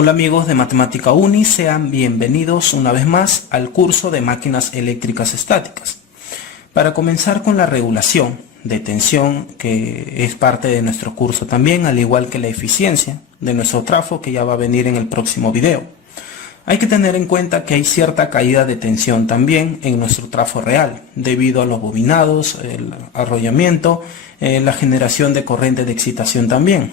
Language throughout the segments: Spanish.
Hola amigos de Matemática Uni, sean bienvenidos una vez más al curso de máquinas eléctricas estáticas. Para comenzar con la regulación de tensión, que es parte de nuestro curso también, al igual que la eficiencia de nuestro trafo, que ya va a venir en el próximo video. Hay que tener en cuenta que hay cierta caída de tensión también en nuestro trafo real, debido a los bobinados, el arrollamiento, la generación de corriente de excitación también.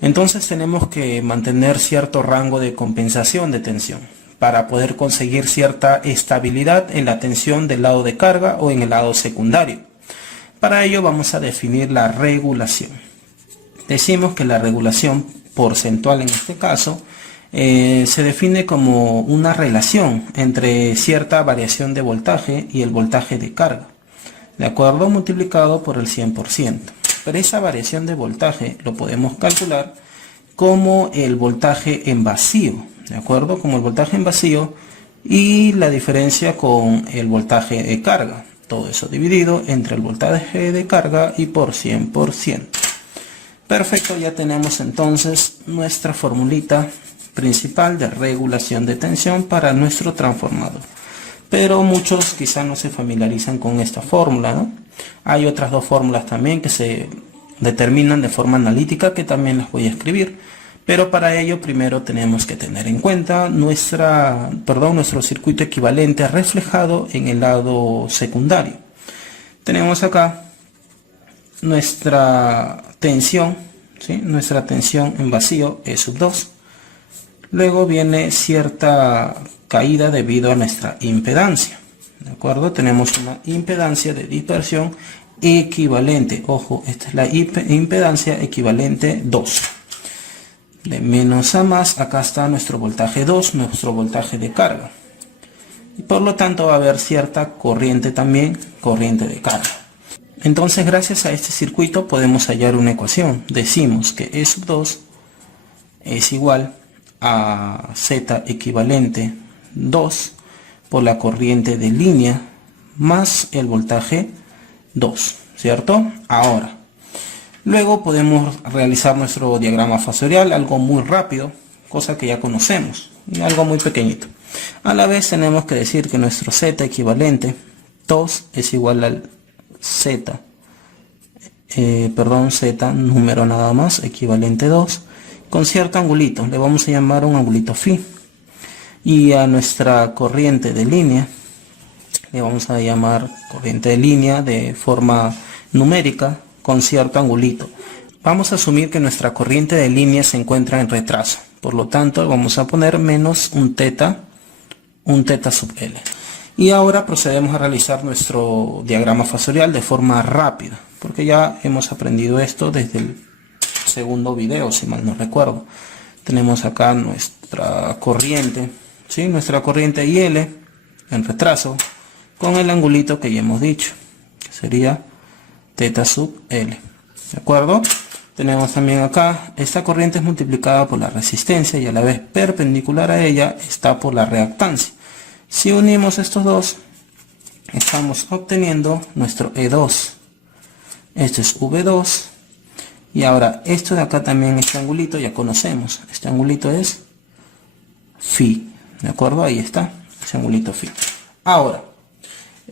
Entonces tenemos que mantener cierto rango de compensación de tensión para poder conseguir cierta estabilidad en la tensión del lado de carga o en el lado secundario. Para ello vamos a definir la regulación. Decimos que la regulación porcentual en este caso se define como una relación entre cierta variación de voltaje y el voltaje de carga, de acuerdo, multiplicado por el 100%. Pero esa variación de voltaje lo podemos calcular como el voltaje en vacío, ¿de acuerdo? Como el voltaje en vacío y la diferencia con el voltaje de carga. Todo eso dividido entre el voltaje de carga y por 100%. Perfecto, ya tenemos entonces nuestra formulita principal de regulación de tensión para nuestro transformador. Pero muchos quizá no se familiarizan con esta fórmula, ¿no? Hay otras dos fórmulas también que se determinan de forma analítica, que también las voy a escribir. Pero para ello primero tenemos que tener en cuenta nuestro circuito equivalente reflejado en el lado secundario. Tenemos acá nuestra tensión, ¿sí? Nuestra tensión en vacío E sub 2. Luego viene cierta caída debido a nuestra impedancia, ¿de acuerdo? Tenemos una impedancia de dispersión equivalente, ojo, esta es la impedancia equivalente 2. De menos a más, acá está nuestro voltaje 2, nuestro voltaje de carga. Y por lo tanto va a haber cierta corriente también, corriente de carga. Entonces, gracias a este circuito podemos hallar una ecuación. Decimos que E sub 2 es igual a Z equivalente 2 por la corriente de línea más el voltaje 2, ¿cierto? Ahora, luego podemos realizar nuestro diagrama fasorial, algo muy rápido, cosa que ya conocemos, y algo muy pequeñito. A la vez tenemos que decir que nuestro Z equivalente 2 es igual al Z, Z número nada más, equivalente 2, con cierto angulito, le vamos a llamar un angulito phi. Y a nuestra corriente de línea le vamos a llamar corriente de línea de forma numérica con cierto angulito. Vamos a asumir que nuestra corriente de línea se encuentra en retraso, por lo tanto vamos a poner menos un teta sub L. Y ahora procedemos a realizar nuestro diagrama fasorial de forma rápida, porque ya hemos aprendido esto desde el segundo video, si mal no recuerdo. Tenemos acá nuestra corriente, ¿sí? Nuestra corriente IL en retraso con el angulito que ya hemos dicho, que sería teta sub L, ¿de acuerdo? Tenemos también acá, esta corriente es multiplicada por la resistencia y a la vez perpendicular a ella está por la reactancia. Si unimos estos dos, estamos obteniendo nuestro E2. Esto es V2. Y ahora, esto de acá también, este angulito, ya conocemos. Este angulito es phi, ¿de acuerdo? Ahí está, ese angulito phi. Ahora,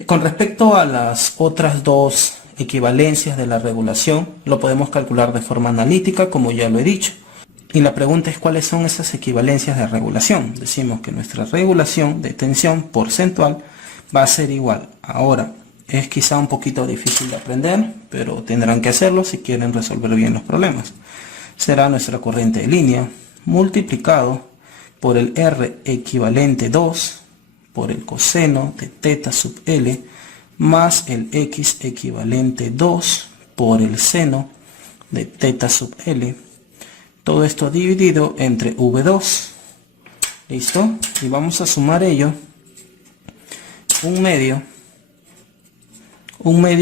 con respecto a las otras dos equivalencias de la regulación, lo podemos calcular de forma analítica, como ya lo he dicho. Y la pregunta es, ¿cuáles son esas equivalencias de regulación? Decimos que nuestra regulación de tensión porcentual va a ser igual. Ahora, es quizá un poquito difícil de aprender, pero tendrán que hacerlo si quieren resolver bien los problemas. Será nuestra corriente de línea multiplicado por el R equivalente 2 por el coseno de teta sub L más el X equivalente 2 por el seno de teta sub L. Todo esto dividido entre V2. ¿Listo? Y vamos a sumar ello un medio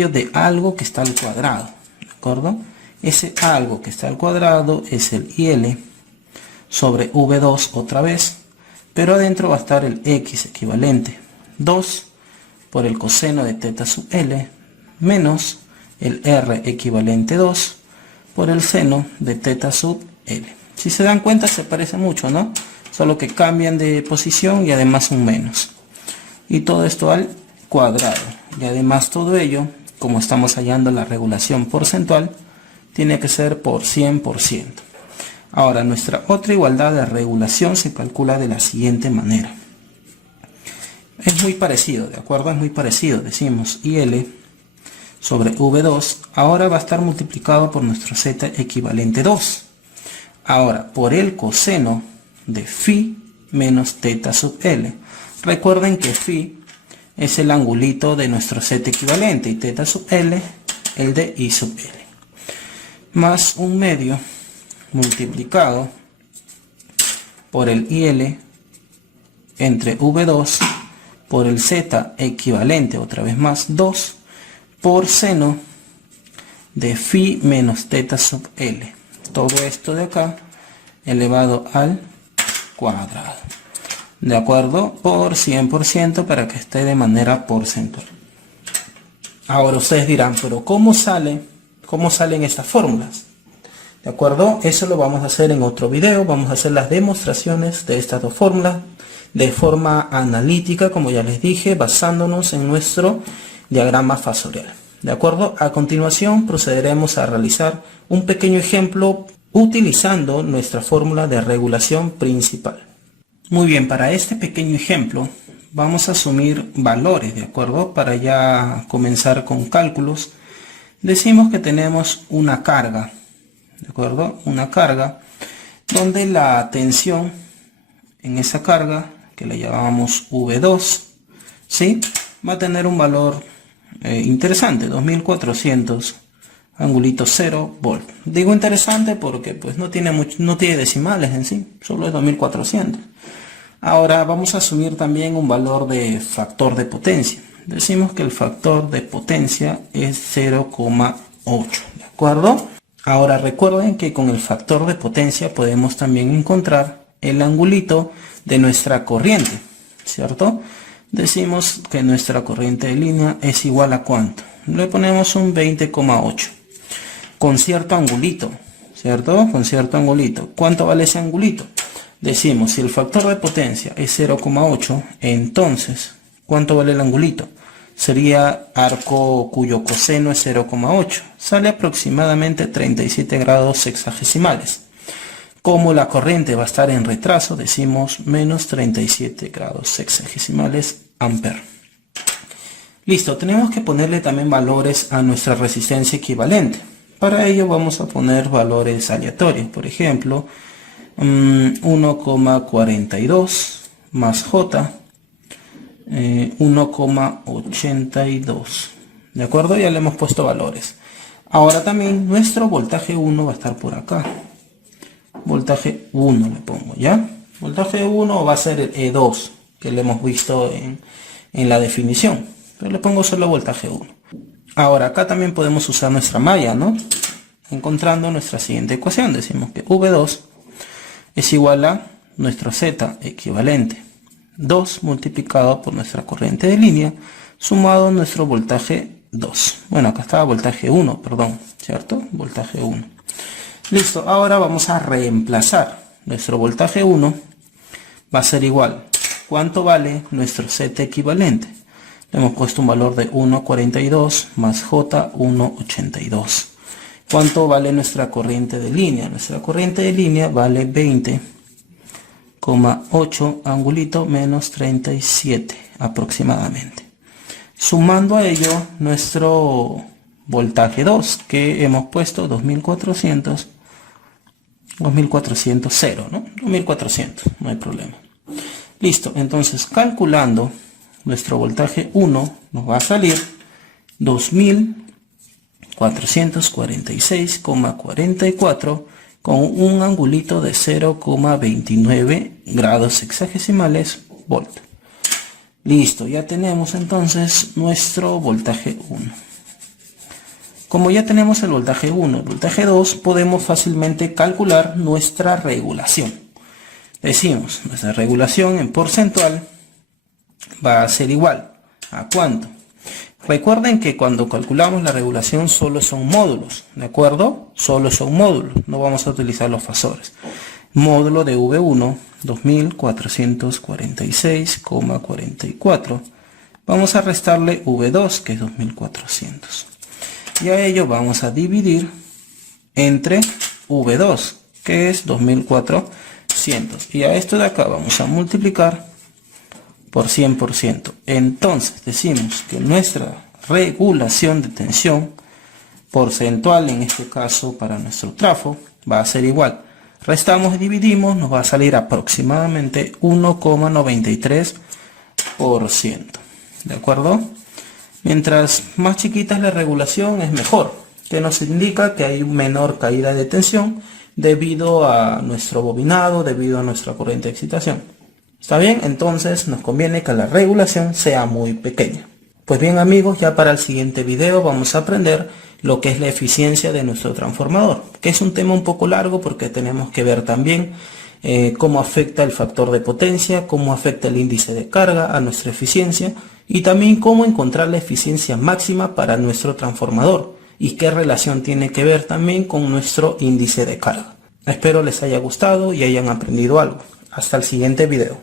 de algo que está al cuadrado, ¿de acuerdo? Ese algo que está al cuadrado es el IL sobre V2 otra vez, pero adentro va a estar el X equivalente 2 por el coseno de teta sub L menos el R equivalente 2 por el seno de teta sub L. Si se dan cuenta se parece mucho, ¿no? Solo que cambian de posición y además un menos. Y todo esto al cuadrado. Y además todo ello, como estamos hallando la regulación porcentual, tiene que ser por 100%. Ahora, nuestra otra igualdad de regulación se calcula de la siguiente manera. Es muy parecido, ¿de acuerdo? Es muy parecido. Decimos IL sobre V2. Ahora va a estar multiplicado por nuestro Z equivalente 2. Ahora, por el coseno de phi menos teta sub L. Recuerden que phi es el angulito de nuestro Z equivalente y teta sub L el de I sub L. Más un medio multiplicado por el IL entre V2 por el Z equivalente, otra vez más 2, por seno de phi menos teta sub L. Todo esto de acá elevado al cuadrado. ¿De acuerdo? Por 100% para que esté de manera porcentual. Ahora ustedes dirán, pero ¿cómo salen estas fórmulas? ¿De acuerdo? Eso lo vamos a hacer en otro video. Vamos a hacer las demostraciones de estas dos fórmulas de forma analítica, como ya les dije, basándonos en nuestro diagrama fasorial. ¿De acuerdo? A continuación procederemos a realizar un pequeño ejemplo utilizando nuestra fórmula de regulación principal. Muy bien, para este pequeño ejemplo vamos a asumir valores, ¿de acuerdo? Para ya comenzar con cálculos, decimos que tenemos una carga, ¿de acuerdo? Una carga donde la tensión en esa carga, que la llamamos V2, ¿sí? Va a tener un valor interesante, 2400 angulito 0 volt. Digo interesante porque pues no tiene decimales en sí, solo es 2400. Ahora vamos a asumir también un valor de factor de potencia. Decimos que el factor de potencia es 0,8, ¿de acuerdo? Ahora recuerden que con el factor de potencia podemos también encontrar el angulito de nuestra corriente, ¿cierto? Decimos que nuestra corriente de línea es igual a ¿cuánto? Le ponemos un 20,8 con cierto angulito, ¿cierto? Con cierto angulito. ¿Cuánto vale ese angulito? Decimos, si el factor de potencia es 0,8, entonces, ¿cuánto vale el angulito? Sería arco cuyo coseno es 0,8. Sale aproximadamente 37 grados sexagesimales. Como la corriente va a estar en retraso, decimos menos 37 grados sexagesimales amper. Listo, tenemos que ponerle también valores a nuestra resistencia equivalente. Para ello vamos a poner valores aleatorios. Por ejemplo, 1,42 más J, 1,82. ¿De acuerdo? Ya le hemos puesto valores. Ahora también nuestro voltaje 1 va a estar por acá. Voltaje 1 le pongo, ¿ya? Voltaje 1 va a ser el E2, que le hemos visto en la definición. Pero le pongo solo voltaje 1. Ahora acá también podemos usar nuestra malla, ¿no? Encontrando nuestra siguiente ecuación. Decimos que V2 es igual a nuestro Z equivalente 2 multiplicado por nuestra corriente de línea sumado a nuestro voltaje 2. Bueno, acá estaba voltaje 1, perdón, ¿cierto? Voltaje 1. Listo, ahora vamos a reemplazar. Nuestro voltaje 1 va a ser igual. ¿Cuánto vale nuestro Z equivalente? Le hemos puesto un valor de 1,42 más J 1,82. ¿Cuánto vale nuestra corriente de línea? Nuestra corriente de línea vale 20,8 angulito menos 37 aproximadamente. Sumando a ello nuestro voltaje 2 que hemos puesto 2400, 0, ¿no? 2400, no hay problema. Listo, entonces calculando nuestro voltaje 1 nos va a salir 2446,44 con un angulito de 0,29 grados sexagesimales volt. Listo, ya tenemos entonces nuestro voltaje 1. Como ya tenemos el voltaje 1, el voltaje 2, podemos fácilmente calcular nuestra regulación. Decimos, nuestra regulación en porcentual va a ser igual a ¿cuánto? Recuerden que cuando calculamos la regulación solo son módulos, ¿de acuerdo? Solo son módulos, no vamos a utilizar los fasores. Módulo de V1, 2446,44. Vamos a restarle V2, que es 2400. Y a ello vamos a dividir entre V2, que es 2400. Y a esto de acá vamos a multiplicar por 100%. Entonces decimos que nuestra regulación de tensión porcentual, en este caso para nuestro trafo, va a ser igual. Restamos y dividimos, nos va a salir aproximadamente 1,93%. ¿De acuerdo? Mientras más chiquita es la regulación es mejor, que nos indica que hay menor caída de tensión debido a nuestro bobinado, debido a nuestra corriente de excitación. ¿Está bien? Entonces nos conviene que la regulación sea muy pequeña. Pues bien amigos, ya para el siguiente video vamos a aprender lo que es la eficiencia de nuestro transformador, que es un tema un poco largo porque tenemos que ver también cómo afecta el factor de potencia, cómo afecta el índice de carga a nuestra eficiencia y también cómo encontrar la eficiencia máxima para nuestro transformador y qué relación tiene que ver también con nuestro índice de carga. Espero les haya gustado y hayan aprendido algo. Hasta el siguiente video.